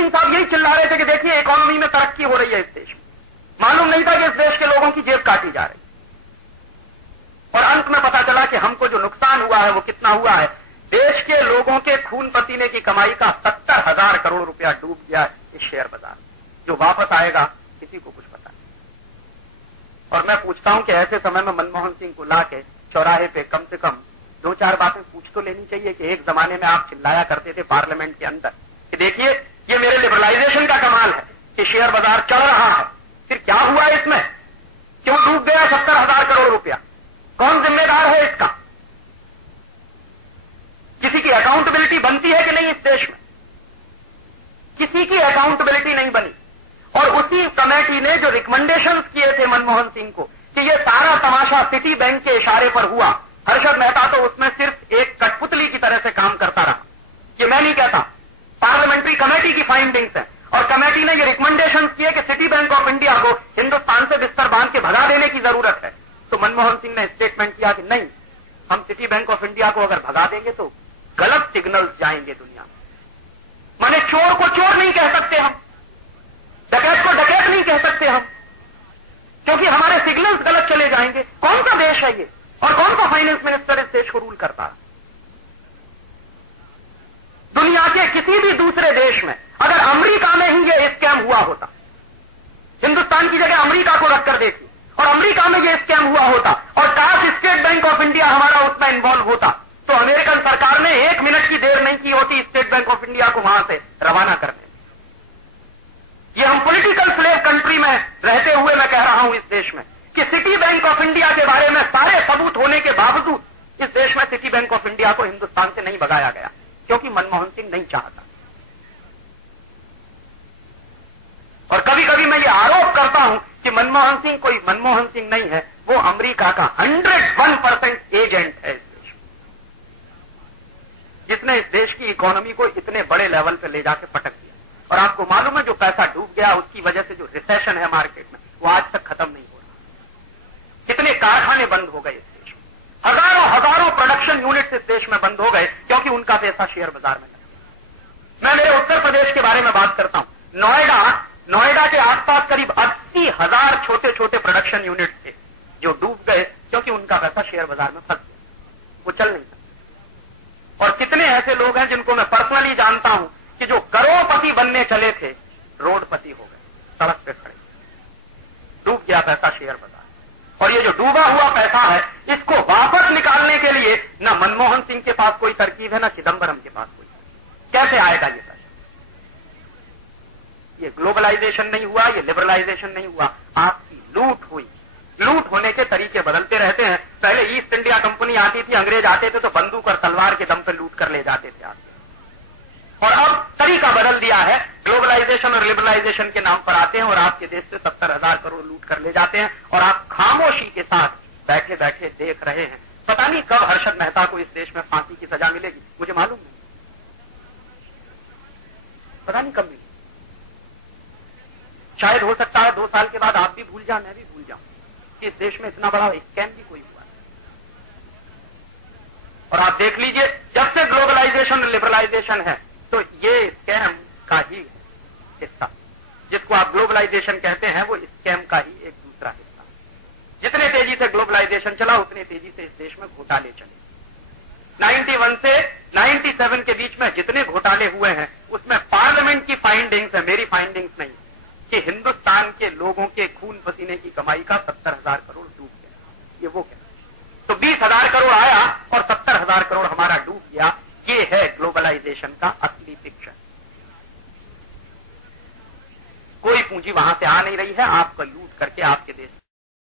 सिंह साहब यही चिल्ला रहे थे कि देखिए इकोनॉमी में तरक्की हो रही है इस देश में। मालूम नहीं था कि इस देश के लोगों की जेब काटी जा रही। और अंत में पता चला कि हमको जो नुकसान हुआ है वो कितना हुआ है। देश के लोगों के खून पसीने की कमाई का 70,000 करोड़ रुपया डूब गया इस शेयर बाजार। जो वापस आएगा किसी को कुछ पता नहीं। और मैं पूछता हूं कि ऐसे समय में मनमोहन सिंह को ला के चौराहे पे कम से कम 2-4 बातें पूछ तो लेनी चाहिए कि एक जमाने में आप चिल्लाया करते थे पार्लियामेंट के अंदर कि देखिए ये मेरे लिबरलाइजेशन का कमाल है कि शेयर बाजार चल रहा है, फिर क्या हुआ इसमें, क्यों डूब गया 70,000 करोड़ रुपया, कौन जिम्मेदार है इसका? किसी की अकाउंटेबिलिटी बनती है कि नहीं इस देश में? किसी की अकाउंटेबिलिटी नहीं बनी। और उसी कमेटी ने जो रिकमेंडेशंस किए थे मनमोहन सिंह को कि ये सारा तमाशा सिटी बैंक के इशारे पर हुआ, हर्षद मेहता तो उसमें सिर्फ एक कठपुतली की तरह से काम करता रहा। ये मैं नहीं कहता, पार्लियामेंट्री कमेटी की फाइंडिंग्स है। और कमेटी ने ये रिकमेंडेशन किए कि सिटी बैंक ऑफ इंडिया को हिंदुस्तान से बिस्तर बांध के भगा देने की जरूरत है। तो मनमोहन सिंह ने स्टेटमेंट किया कि नहीं, हम सिटी बैंक ऑफ इंडिया को अगर भगा देंगे तो गलत सिग्नल्स जाएंगे दुनिया में। माने चोर को चोर नहीं कह सकते हम, डकैत को डकैत नहीं कह सकते हम, क्योंकि हमारे सिग्नल्स गलत चले जाएंगे। कौन सा देश है ये, और कौन सा फाइनेंस मिनिस्टर इस देश को रूल करता है? दुनिया के किसी भी दूसरे देश में अगर अमेरिका में ही ये स्कैम हुआ होता, हिंदुस्तान की जगह अमेरिका को रखकर देखिए, और अमेरिका में ये स्कैम हुआ होता और काश स्टेट बैंक ऑफ इंडिया हमारा उसमें इन्वॉल्व होता, तो अमेरिकन सरकार ने 1 मिनट की देर नहीं की होती स्टेट बैंक ऑफ इंडिया को वहां से रवाना करने। ये हम पॉलिटिकल स्लेव कंट्री में रहते हुए मैं कह रहा हूं इस देश में कि सिटी बैंक ऑफ इंडिया के बारे में सारे सबूत होने के बावजूद इस देश में सिटी बैंक ऑफ इंडिया को हिंदुस्तान से नहीं भगाया गया, क्योंकि मनमोहन सिंह नहीं चाहता। और कभी कभी मैं ये आरोप करता हूं कि मनमोहन सिंह कोई मनमोहन सिंह नहीं है, वो अमेरिका का 101% एजेंट है इस देश में, जिसने इस देश की इकोनॉमी को इतने बड़े लेवल पे ले जाके पटक दिया। और आपको मालूम है जो पैसा डूब गया उसकी वजह से जो रिसेशन है मार्केट में वो आज तक खत्म नहीं हो रहा। कितने कारखाने बंद हो गए इस देश में, हजारों प्रोडक्शन यूनिट्स इस देश में बंद हो गए क्योंकि उनका पैसा शेयर बाजार में लगा। मैं मेरे उत्तर प्रदेश के बारे में बात करता हूं। नोएडा के आसपास करीब 80,000 छोटे छोटे प्रोडक्शन यूनिट थे जो डूब गए क्योंकि उनका पैसा शेयर बाजार में फंस गया, वो चल नहीं सकता। और कितने ऐसे लोग हैं जिनको मैं पर्सनली जानता हूं कि जो करोड़पति बनने चले थे रोडपति हो गए, सड़क पे खड़े, डूब गया पैसा शेयर बाजार। और ये जो डूबा हुआ पैसा है इसको वापस निकालने के लिए न मनमोहन सिंह के पास कोई तरकीब है, न चिदंबरम के पास कोई। कैसे आएगा ये पैसा? ये ग्लोबलाइजेशन नहीं हुआ, ये लिबरलाइजेशन नहीं हुआ, आपकी लूट हुई। लूट होने के तरीके बदलते रहते हैं। पहले ईस्ट इंडिया कंपनी आती थी, अंग्रेज आते थे तो बंदूक और तलवार के दम पर लूट कर ले जाते थे आपसे। और अब तरीका बदल दिया है, ग्लोबलाइजेशन और लिबरलाइजेशन के नाम पर आते हैं और आपके देश से 70,000 करोड़ लूट कर ले जाते हैं और आप खामोशी के साथ बैठे बैठे देख रहे हैं। पता नहीं कब हर्षद मेहता को इस देश में फांसी की सजा मिलेगी, मुझे मालूम नहीं, पता नहीं कब मिलेगी। शायद हो सकता है 2 साल के बाद आप भी भूल जाए, मैं भी भूल जाऊं कि इस देश में इतना बड़ा स्कैम भी कोई हुआ। और आप देख लीजिए जब से ग्लोबलाइजेशन और लिबरलाइजेशन है तो ये स्कैम का ही हिस्सा, जिसको आप ग्लोबलाइजेशन कहते हैं, वो स्कैम का ही एक दूसरा हिस्सा। जितने तेजी से ग्लोबलाइजेशन चला उतनी तेजी से इस देश में घोटाले चले। 91 से 97 के बीच में जितने घोटाले हुए हैं उसमें पार्लियामेंट की फाइंडिंग्स है, मेरी फाइंडिंग्स नहीं, कि हिंदुस्तान के लोगों के खून पसीने की कमाई का 70,000 करोड़ डूब गया। ये वो क्या, तो 20,000 करोड़ आया और 70,000 करोड़ हमारा डूब गया। ये है ग्लोबलाइजेशन का असली पिक्चर। कोई पूंजी वहां से आ नहीं रही है, आपको लूट करके आपके देश